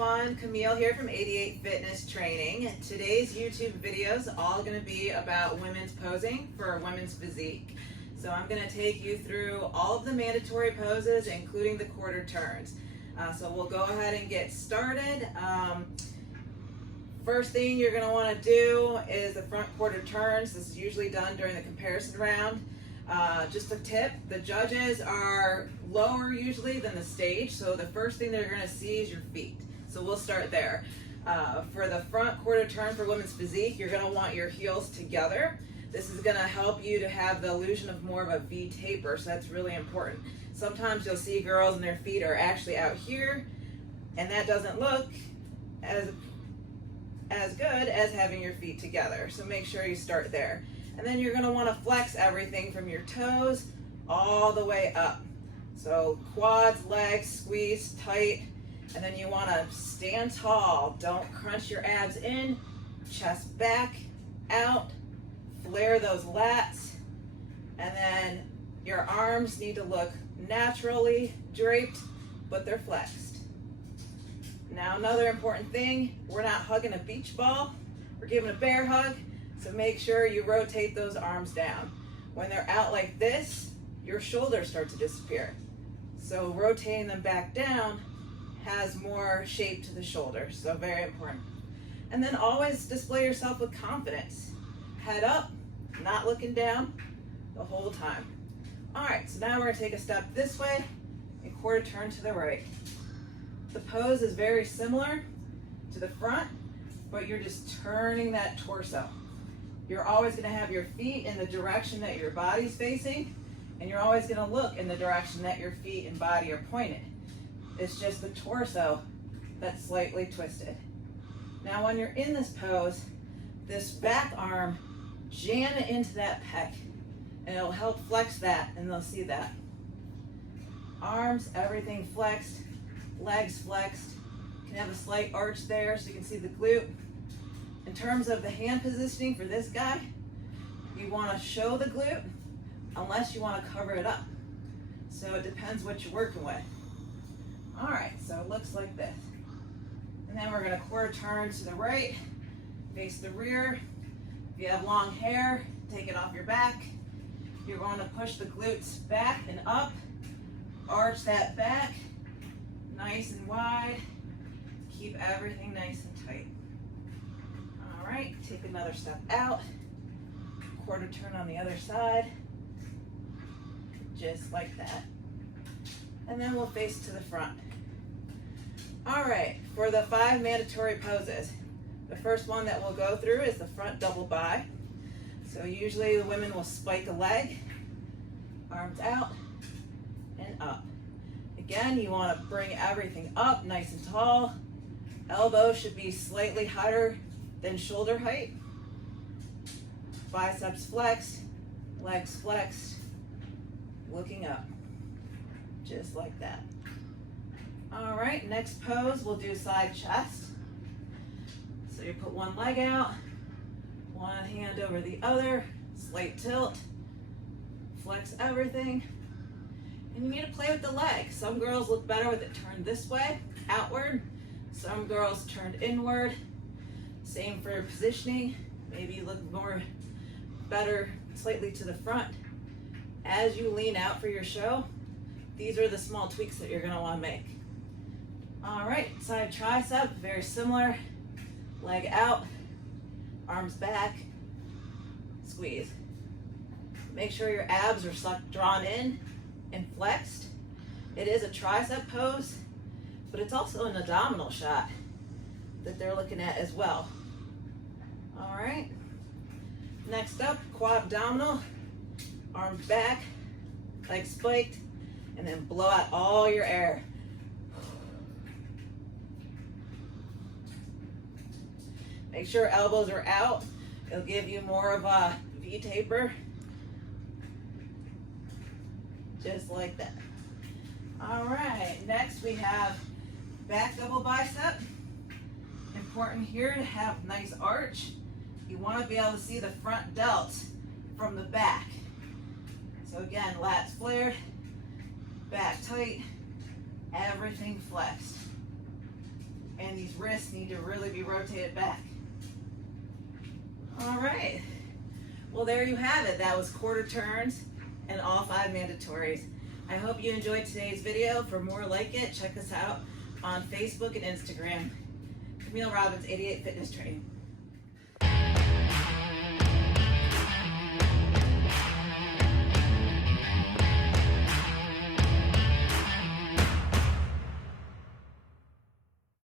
everyone, Camille here from 88 Fitness Training. Today's YouTube video is all going to be about women's posing for women's physique. So I'm going to take you through all of the mandatory poses, including the quarter turns. So we'll go ahead and get started. First thing you're going to want to do is the front quarter turns. This is usually done during the comparison round. Just a tip, the judges are lower usually than the stage, so the first thing they're going to see is your feet. So we'll start there. For the front quarter turn for women's physique, you're going to want your heels together. This is going to help you to have the illusion of more of a V taper, so that's really important. Sometimes you'll see girls and their feet are actually out here, and that doesn't look as good as having your feet together. So make sure you start there. And then you're going to want to flex everything from your toes all the way up. So quads, legs, squeeze tight. And then you want to stand tall. Don't crunch your abs in. Chest back, out. Flare those lats. And then your arms need to look naturally draped, but they're flexed. Now another important thing, we're not hugging a beach ball. We're giving a bear hug. So make sure you rotate those arms down. When they're out like this, your shoulders start to disappear. So rotating them back down has more shape to the shoulders, so very important. And then always display yourself with confidence. Head up, not looking down the whole time. All right, so now we're gonna take a step this way and quarter turn to the right. The pose is very similar to the front, but you're just turning that torso. You're always going to have your feet in the direction that your body's facing, and you're always going to look in the direction that your feet and body are pointed. It's just the torso that's slightly twisted. Now when you're in this pose, this back arm, jam it into that pec, and it'll help flex that, and they'll see that. Arms, everything flexed, legs flexed. You can have a slight arch there so you can see the glute. In terms of the hand positioning for this guy, you want to show the glute unless you want to cover it up. So it depends what you're working with. All right, so it looks like this. And then we're going to quarter turn to the right, face the rear. If you have long hair, take it off your back. You're going to push the glutes back and up, arch that back, nice and wide. Keep everything nice and tight. All right, take another step out, quarter turn on the other side, just like that. And then we'll face to the front. All right, for the 5 mandatory poses, the first one that we'll go through is the front double bi. So usually the women will spike a leg, arms out and up. Again, you want to bring everything up nice and tall. Elbows should be slightly higher than shoulder height. Biceps flexed, legs flexed, looking up, just like that. All right, next pose, we'll do side chest. So you put one leg out, one hand over the other, slight tilt, flex everything. And you need to play with the legs. Some girls look better with it turned this way, outward. Some girls turned inward. Same for positioning. Maybe you look better slightly to the front. As you lean out for your show, these are the small tweaks that you're going to want to make. All right, side tricep, very similar. Leg out, arms back, squeeze. Make sure your abs are drawn in and flexed. It is a tricep pose, but it's also an abdominal shot that they're looking at as well. All right, next up, quad abdominal, arms back, legs spiked, and then blow out all your air. Make sure elbows are out. It'll give you more of a V taper, just like that. All right, next we have back double bicep. Important here to have nice arch. You want to be able to see the front delt from the back. So again, lats flared, back tight, everything flexed. and these wrists need to really be rotated back. All right. Well, there you have it. That was quarter turns and all 5 mandatories. I hope you enjoyed today's video. For more like it, check us out on Facebook and Instagram. Camille Robbins, 88 Fitness Training.